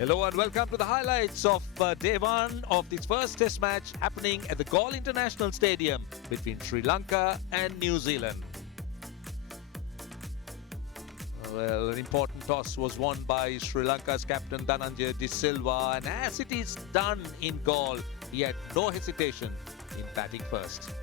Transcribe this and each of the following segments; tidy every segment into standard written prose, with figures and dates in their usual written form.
Hello and welcome to the highlights of day one of this first test match happening at the Galle International Stadium between Sri Lanka and New Zealand. Well, an important toss was won by Sri Lanka's captain Dhananjaya De Silva, and as it is done in Galle, he had no hesitation in batting first.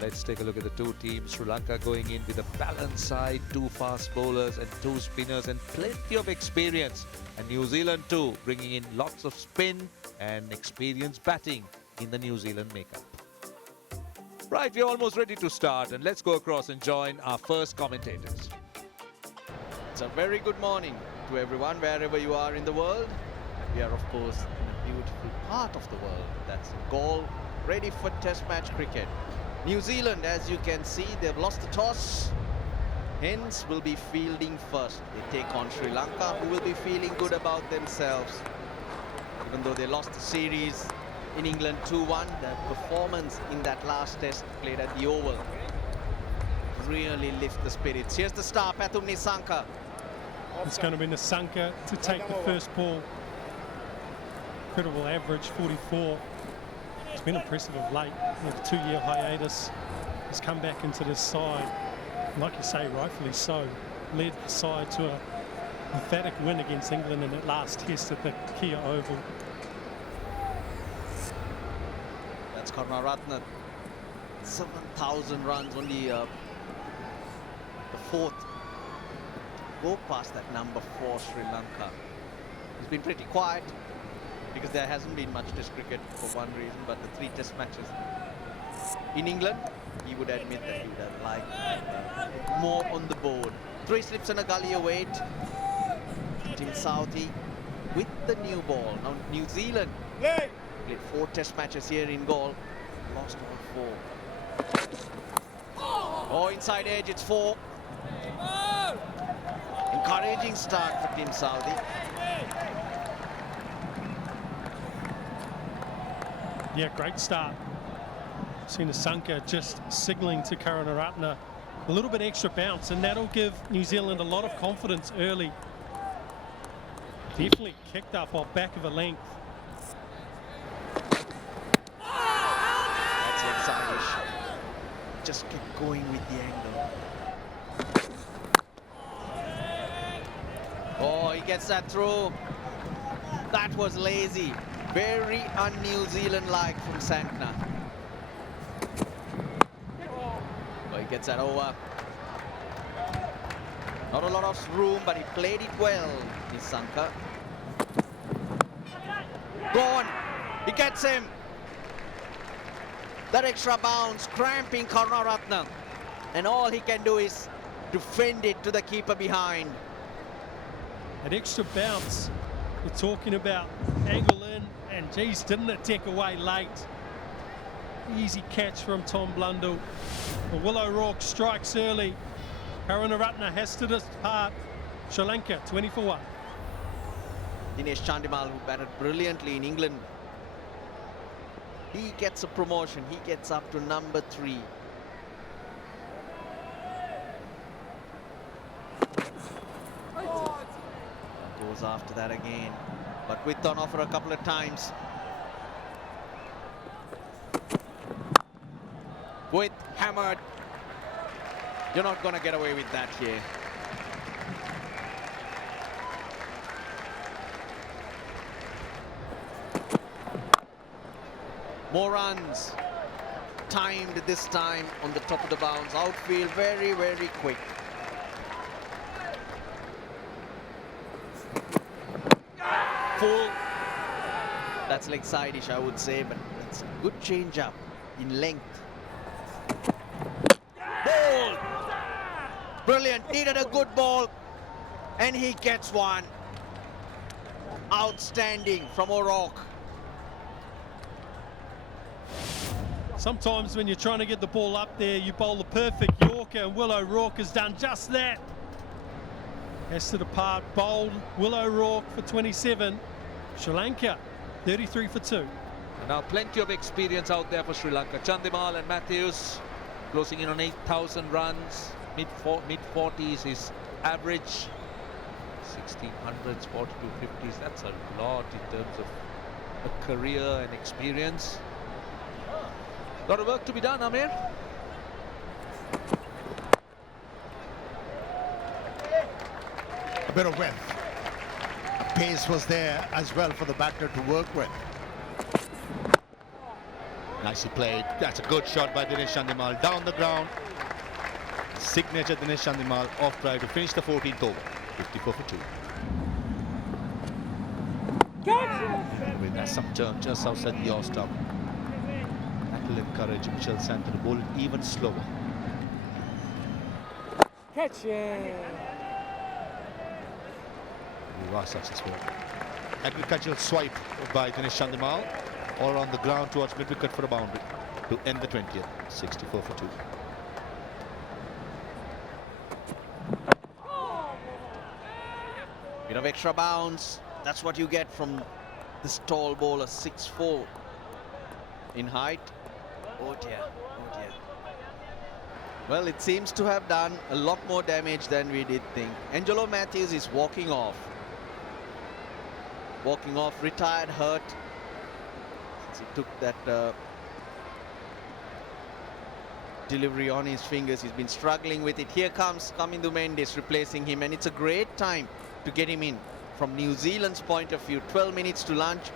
Let's take a look at the two teams. Sri Lanka going in with a balanced side, two fast bowlers and two spinners and plenty of experience. And New Zealand too, bringing in lots of spin and experienced batting in the New Zealand makeup. Right, we're almost ready to start, and let's go across and join our first commentators. It's a very good morning to everyone, wherever you are in the world. We are, of course, in a beautiful part of the world. That's Galle, ready for test match cricket. New Zealand, as you can see, they've lost the toss, hence will be fielding first. They take on Sri Lanka, who will be feeling good about themselves. Even though they lost the series in England 2-1, their performance in that last test played at the Oval really lift the spirits. Here's the star, Pathum Nissanka. It's going to be Nissanka to take the first ball. Incredible average, 44. It's been impressive of late. With a 2-year hiatus, he's come back into this side. Like you say, rightfully so. Led the side to an emphatic win against England in that last test at the Kia Oval. That's Karunaratne. 7,000 runs, only the fourth. Go past that number for Sri Lanka. It's been pretty quiet, because there hasn't been much test cricket for one reason, but the 3 test matches in England, he would admit that he would have liked more on the board. 3 slips and a gully await. Tim Southee with the new ball. Now New Zealand played 4 test matches here in Galle, lost all 4. Oh, inside edge, it's 4. Encouraging start for Tim Southee. Yeah, great start. Seen Nissanka just signalling to Karunaratne a little bit extra bounce, and that'll give New Zealand a lot of confidence early. Definitely kicked up off back of a length. That's exciting. Just kept going with the angle. Oh, he gets that through. That was lazy. Very un-New Zealand-like from Santner. Oh, he gets that over. Not a lot of room, but he played it well, Nissanka. Go on. He gets him. That extra bounce, cramping Karunaratne. And all he can do is defend it to the keeper behind. An extra bounce. We're talking about angle in, and geez, didn't it take away late? Easy catch from Tom Blundell. Will O'Rourke strikes early. Karunaratne has to depart. Sri Lanka 20-1. Dinesh Chandimal, who batted brilliantly in England, he gets a promotion. He gets up to number 3. Goes after that again, but with on offer a couple of times. With hammered. You're not going to get away with that here. More runs. Timed this time on the top of the bounce. Outfield very, very quick. Full. That's leg side-ish, I would say, but it's a good change-up in length. Ball! Brilliant, needed a good ball, and he gets one. Outstanding from O'Rourke. Sometimes when you're trying to get the ball up there, you bowl the perfect Yorker, and Will O'Rourke has done just that. Has to depart, bowled Will O'Rourke for 27. Sri Lanka 33 for 2. And now plenty of experience out there for Sri Lanka. Chandimal and Matthews closing in on 8,000 runs. Mid-40s is average. 1600s, 4250s. That's a lot in terms of a career and experience. Lot of work to be done, Amir. A bit of width. Pace was there as well for the batter to work with. Nicely played. That's a good shot by Dinesh Chandimal down the ground. Signature Dinesh Chandimal off try to finish the 14th over. 54 for 2. With some turn just outside the off stump. That will encourage Michel Santana to bowl it even slower. Catch it! He was successful. Agricultural swipe by Dinesh Chandimal. All around the ground towards mid-wicket for a boundary to end the 20th. 64 for 2. Bit of extra bounce. That's what you get from this tall bowler, 6'4" in height. Oh dear, oh dear. Well, it seems to have done a lot more damage than we did think. Angelo Matthews is walking off. Walking off, retired, hurt. Since he took that delivery on his fingers, he's been struggling with it. Here comes Kamindu Mendis replacing him, and it's a great time to get him in. From New Zealand's point of view, 12 minutes to lunch.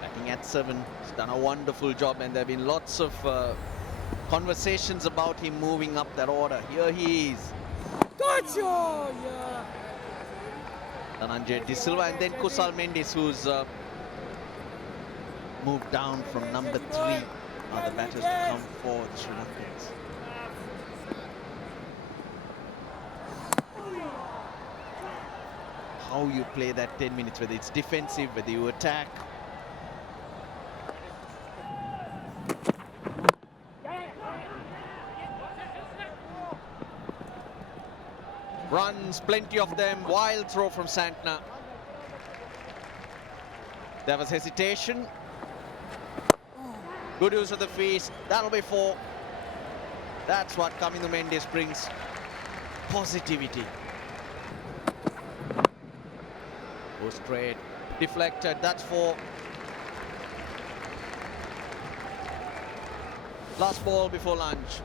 Batting at 7, he's done a wonderful job, and there have been lots of conversations about him moving up that order. Here he is. Gotcha! Yeah. Dhananjay De Silva, and then Kusal Mendis, who's moved down from number 3. Are the batters to come for the Sri Lankans. How you play that 10 minutes, whether it's defensive, whether you attack. Runs, plenty of them. Wild throw from Santana. There was hesitation. Good use of the feet. That'll be 4. That's what Kamindu Mendis brings. Positivity. Go straight. Deflected. That's 4. Last ball before lunch.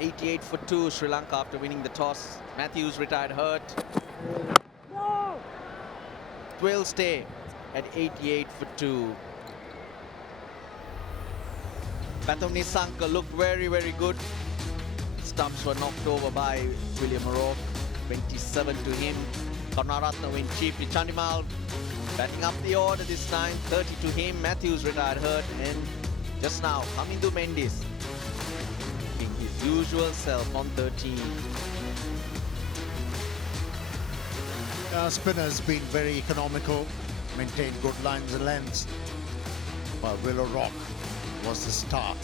88 for 2, Sri Lanka after winning the toss. Matthews retired hurt. Will stay at 88 for 2. Pathum Nisanka looked very, very good. Stumps were knocked over by William O'Rourke. 27 to him. Karunaratne win cheaply. Chandimal batting up the order this time. 30 to him. Matthews retired hurt. And just now, Kamindu Mendis being his usual self on 13. Spinners been very economical, maintained good lines and lengths. But Will O'Rourke was the star.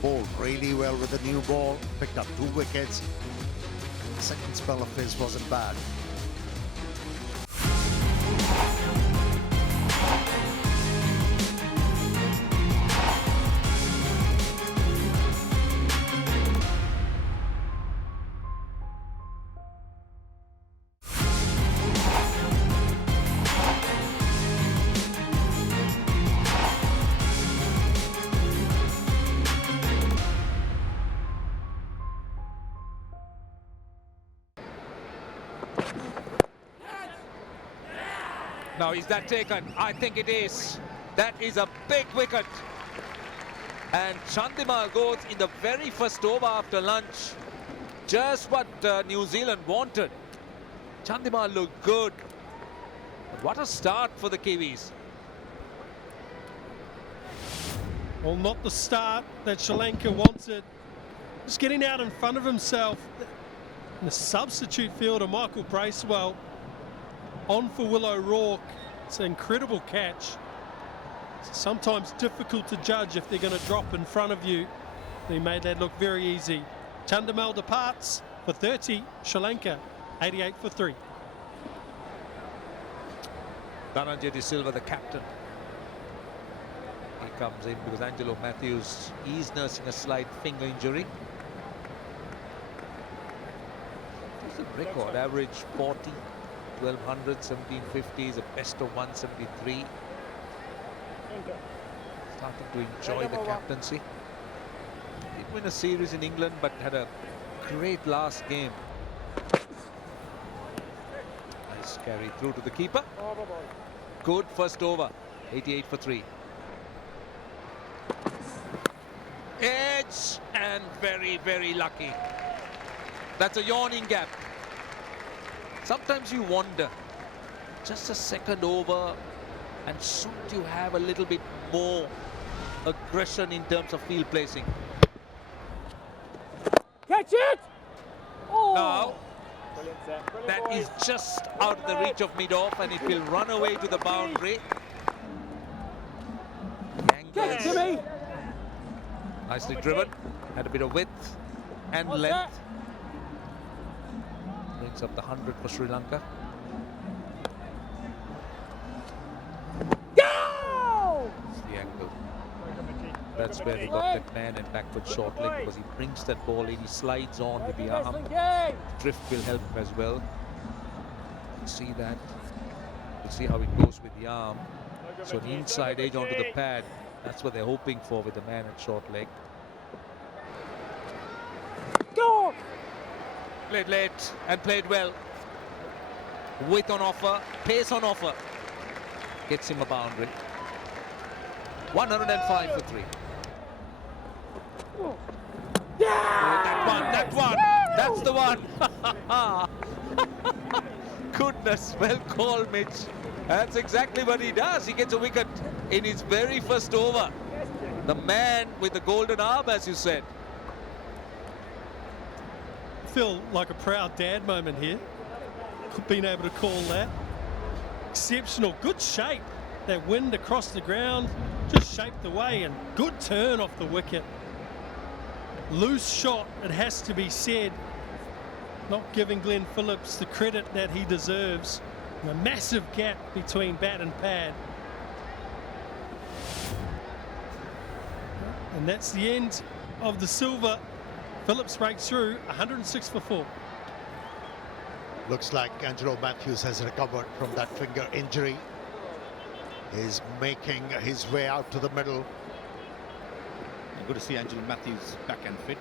Bowled really well with the new ball, picked up 2 wickets. The second spell of his wasn't bad. Now, is that taken? I think it is. That is a big wicket. And Chandimal goes in the very first over after lunch. Just what New Zealand wanted. Chandimal looked good. But what a start for the Kiwis. Well, not the start that Sri Lanka wanted. Just getting out in front of himself. And the substitute fielder, Michael Bracewell, on for Will O'Rourke. It's an incredible catch. It's sometimes difficult to judge if they're going to drop in front of you. He made that look very easy. Chandimal departs for 30. Sri Lanka 88 for 3. Dhananjay De Silva, the captain. He comes in because Angelo Matthews is nursing a slight finger injury. It's record. Average 40, 1200, 1750 is a best of 173. Starting to enjoy the captaincy. Did win a series in England, but had a great last game. Nice carry through to the keeper. Good first over. 88 for 3. Edge and very, very lucky. That's a yawning gap. Sometimes you wonder, just a second over, and should you have a little bit more aggression in terms of field placing? Catch it! Oh! Now, Brilliant set. Brilliant, that boys. is just out of the reach of mid-off, and it will run away to the boundary. Catch it to me! Nicely driven, had a bit of width and What's length. Brings up the 100 for Sri Lanka. Go! It's the angle. That's where they got that man and backward short leg, because he brings that ball in, he slides on with the arm. Wrestling game! Drift will help him as well. You'll see that. We'll see how it goes with the arm. So an inside edge onto the pad. That's what they're hoping for with the man at short leg. Go! Played late and played well. Width on offer, pace on offer. Gets him a boundary. 105 for 3. Yeah! That one, that's the one. Goodness, well called, Mitch. That's exactly what he does. He gets a wicket in his very first over. The man with the golden arm, as you said. Feel like a proud dad moment here. Being able to call that. Exceptional, good shape. That wind across the ground just shaped the way, and good turn off the wicket. Loose shot, it has to be said. Not giving Glenn Phillips the credit that he deserves. A massive gap between bat and pad. And that's the end of the silver. Phillips breaks through 106 for 4. Looks like Angelo Matthews has recovered from that finger injury. He's making his way out to the middle. Good to see Angelo Matthews back and fit.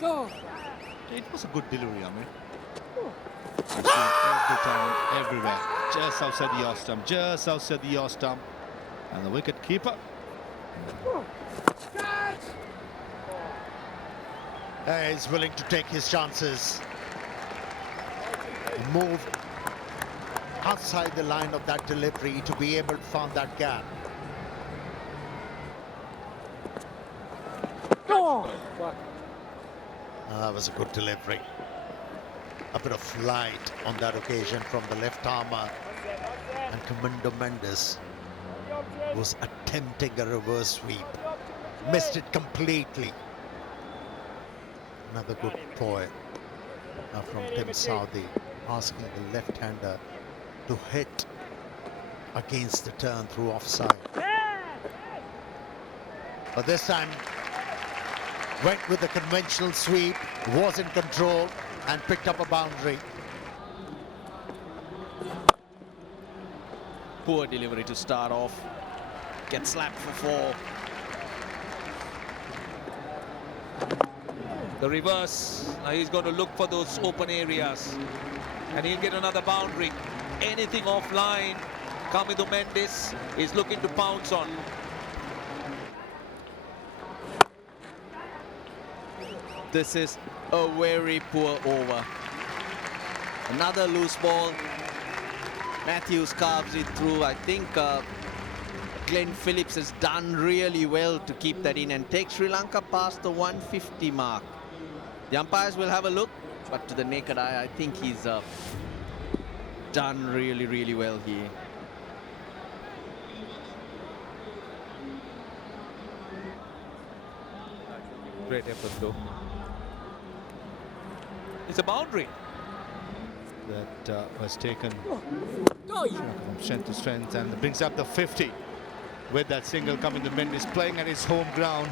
Go! It was a good delivery, I mean. Every time, everywhere. Just outside the off stump, just outside the off stump. And the wicket keeper. He's willing to take his chances. Move outside the line of that delivery to be able to find that gap. Go! That was a good delivery. A bit of flight on that occasion from the left armour. And Kamindu Mendis was attempting a reverse sweep. Missed it completely. Another good point from Tim Southey, asking the left-hander to hit against the turn through offside. But this time, went with the conventional sweep, was in control, and picked up a boundary. Poor delivery to start off. Gets slapped for 4. The reverse. Now he's going to look for those open areas. And he'll get another boundary. Anything offline, Kamindu Mendis is looking to pounce on. This is a very poor over. Another loose ball. Matthews carves it through. I think Glenn Phillips has done really well to keep that in and take Sri Lanka past the 150 mark. The umpires will have a look, but to the naked eye, I think he's done really, really well here. Great effort though. It's a boundary. That was taken Go! from strength to strength and brings up the 50. with that single. Kamindu Mendis playing at his home ground.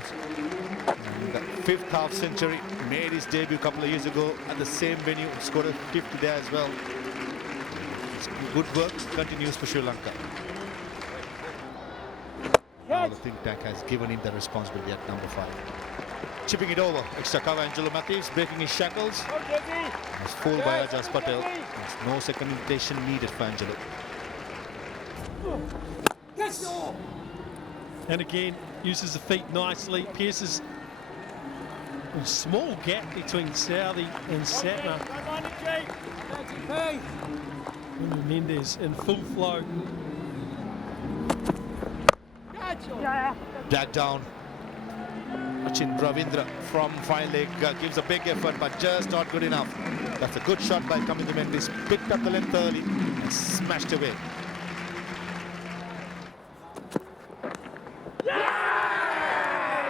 And the 5th half century, made his debut a couple of years ago at the same venue, scored a 50 there as well. Good work continues for Sri Lanka. Now the think tank has given him the responsibility at number 5. Chipping it over, extra cover, Angelo Matthews breaking his shackles. Was fooled by Ajaz Patel. There's no second invitation needed for Angelo. And again, uses the feet nicely, pierces a small gap between Southey and Satner. Kamindu Mendis in full flow. Dragged down. Achin Ravindra from fine leg gives a big effort, but just not good enough. That's a good shot by Kamindu Mendis. Picked up the length early and smashed away.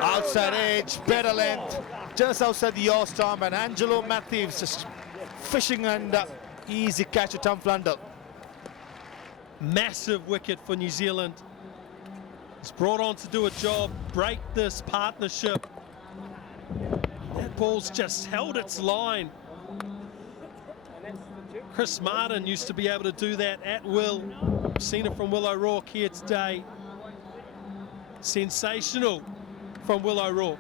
Outside edge, better length, just outside the yaw stump, and Angelo Matthews just fishing and easy catch at Tom Blundell. Massive wicket for New Zealand. It's brought on to do a job, break this partnership. That ball's just held its line. Chris Martin used to be able to do that at will. Seen it from Will O'Rourke here today. Sensational from Will O'Rourke.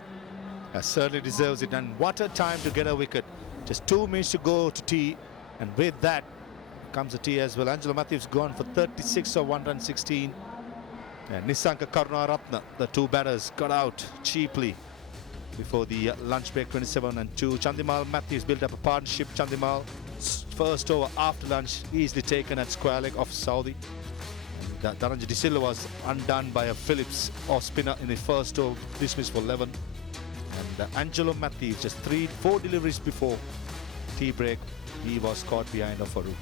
Certainly deserves it, and what a time to get a wicket. Just 2 minutes to go to tea, and with that comes a tea as well. Angelo Matthews gone for 36 or 116. And Nisanka Karunaratne, the 2 batters, got out cheaply before the lunch break, 27 and 2. Chandimal Matthews built up a partnership. Chandimal first over after lunch, easily taken at square leg off Saudi. And Dhananjay De Silva was undone by a Phillips off spinner in the first over, dismissed for 11. And Angelo Matthews, just 4 deliveries before tea break, he was caught behind of Farouk.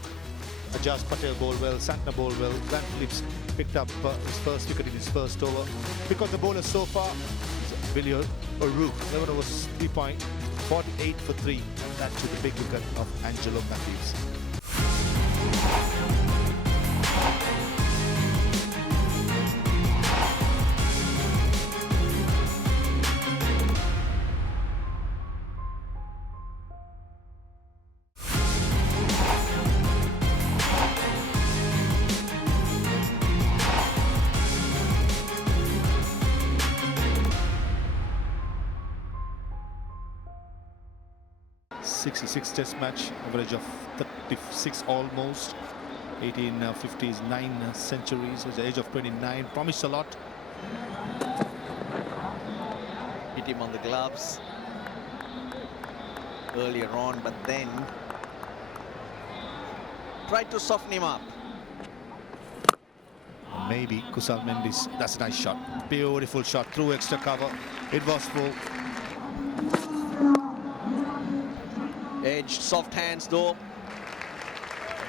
Ajaz Patel bowled well, Santner bowled well. Glenn Phillips picked up his first wicket in his first over. Because the bowlers so far is Billy O'Rourke. 11 overs, 3 point, 48 for 3. And that to the big wicket of Angelo Matthews. 66 test match, average of 36 almost. 1850s, 9 centuries, at the age of 29, promised a lot. Hit him on the gloves earlier on, but then tried to soften him up. Maybe Kusal Mendis, that's a nice shot. Beautiful shot through extra cover. It was full. Edged, soft hands though.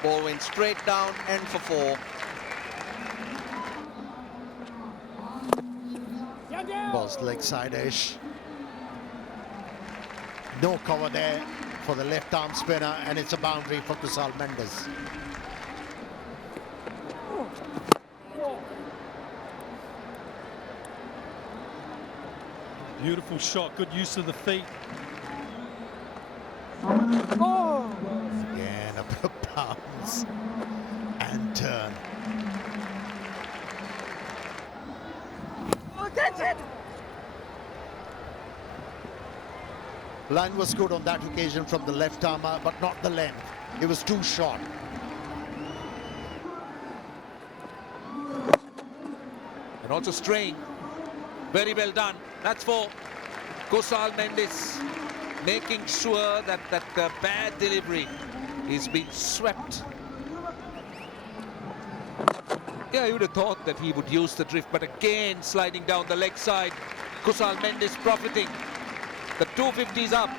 Ball went straight down, and for 4. Ball's leg side-ish. No cover there for the left arm spinner, and it's a boundary for Kusal Mendis. Beautiful shot, good use of the feet. Oh! Again, a bit of bounce and turn. Oh, catch it! Line was good on that occasion from the left armour, but not the length. It was too short. And also straying. Very well done. That's for Kusal Mendis, making sure that the bad delivery is being swept. Yeah, you would have thought that he would use the drift, but again sliding down the leg side. Kusal Mendis profiting. The 250's up.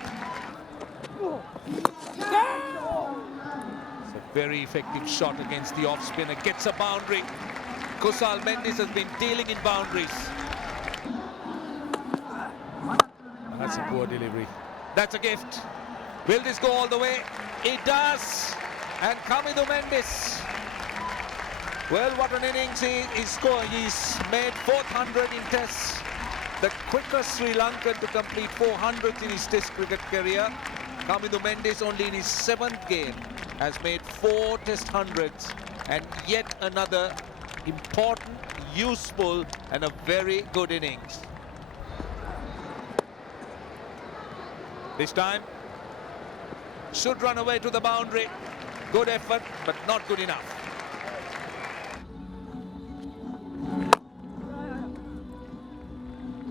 It's a very effective shot against the off spinner. Gets a boundary. Kusal Mendis has been dealing in boundaries. That's a poor delivery. That's a gift. Will this go all the way? It does. And Kamindu Mendis Well, what an innings he's scoring. He's made 400 in tests. The quickest Sri Lankan to complete 400 in his test cricket career. Kamindu Mendis, only in his 7th game, has made 4 test hundreds, and yet another important, useful and a very good innings. This time should run away to the boundary. Good effort, but not good enough.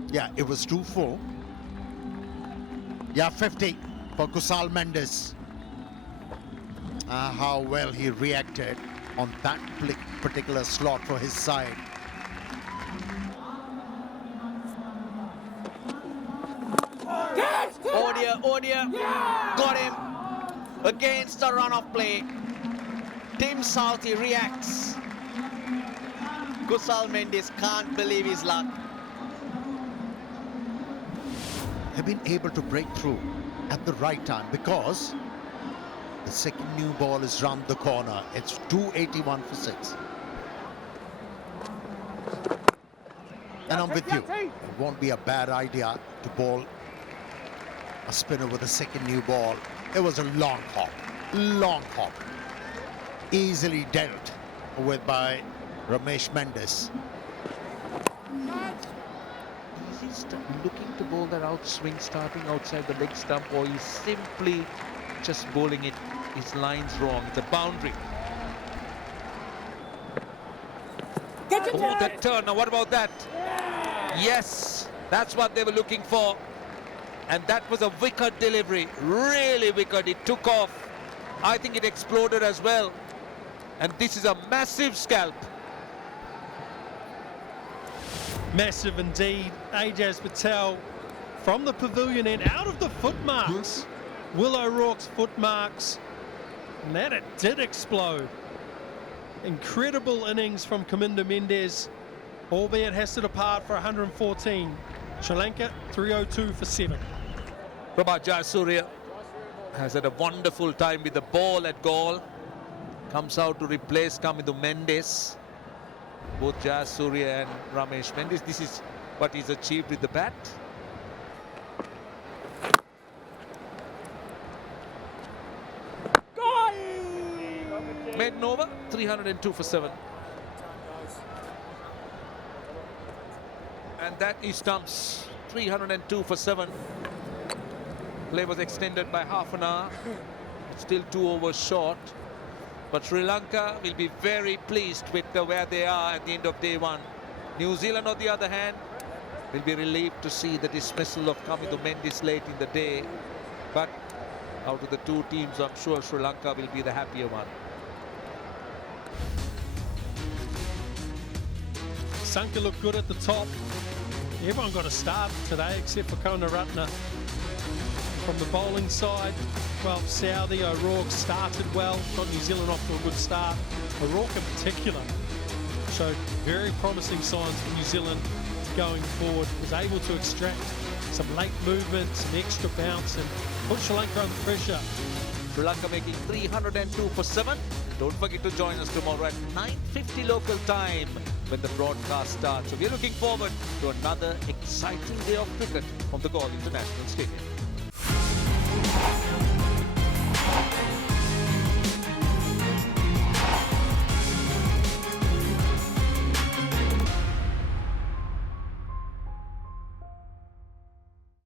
Yeah, it was 2-4. Yeah, 50 for Kusal Mendis. How well he reacted on that particular slot for his side. Oh dear, got him against the run of play. Tim Southey reacts. Kusal Mendis can't believe his luck. Have been able to break through at the right time because the second new ball is round the corner. It's 281 for 6. And I'm with you. It won't be a bad idea to bowl a spinner with a second new ball. It was a long hop. Easily dealt with by Ramesh Mendis. Is he looking to bowl that outswing starting outside the leg stump, or he's simply just bowling it? His line's wrong. It's a boundary. Oh, that turn. Now what about that? Yes, that's what they were looking for. And that was a wicked delivery. Really wicked. It took off. I think it exploded as well. And this is a massive scalp. Massive indeed. Ajaz Patel from the pavilion end, out of the foot marks. Will O'Rourke's foot marks. And then it did explode. Incredible innings from Kamindu Mendis, albeit has to depart for 114. Sri Lanka 302 for 7. Prabhat Jayasuriya has had a wonderful time with the ball at goal. Comes out to replace Kamindu Mendis. Both Jayasuriya and Ramesh Mendis. This is what he's achieved with the bat. Maiden over, 302 for 7. And that is stumps, 302 for 7. Play was extended by half an hour. Still 2 overs short. But Sri Lanka will be very pleased with where they are at the end of day 1. New Zealand, on the other hand, will be relieved to see the dismissal of Kamindu Mendis late in the day. But out of the 2 teams, I'm sure Sri Lanka will be the happier one. Sanka looked good at the top. Everyone got a start today except for Karunaratne. From the bowling side, well, Southey, O'Rourke started well, got New Zealand off to a good start. O'Rourke in particular showed very promising signs for New Zealand going forward, was able to extract some late movement, some extra bounce and put Sri Lanka under pressure. Sri Lanka making 302 for 7. Don't forget to join us tomorrow at 9:50 local time when the broadcast starts. So we're looking forward to another exciting day of cricket from the Galle International Stadium.